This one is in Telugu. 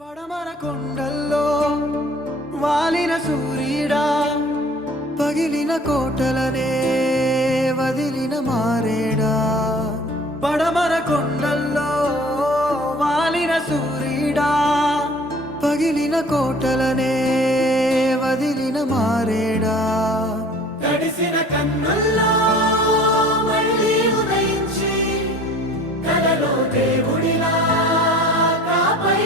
పడమర కొండల్లో వాలిన సూర్యుడా, పగిలిన కోటలనే వదిలిన మారేడా. పడమర కొండల్లో వాలిన సూర్యుడా, పగిలిన కోటలనే వదిలిన మారేడా. తడిసిన కన్నుల్లో మళ్ళీ ఉదయించి కలలో దేవుడిలా కాపై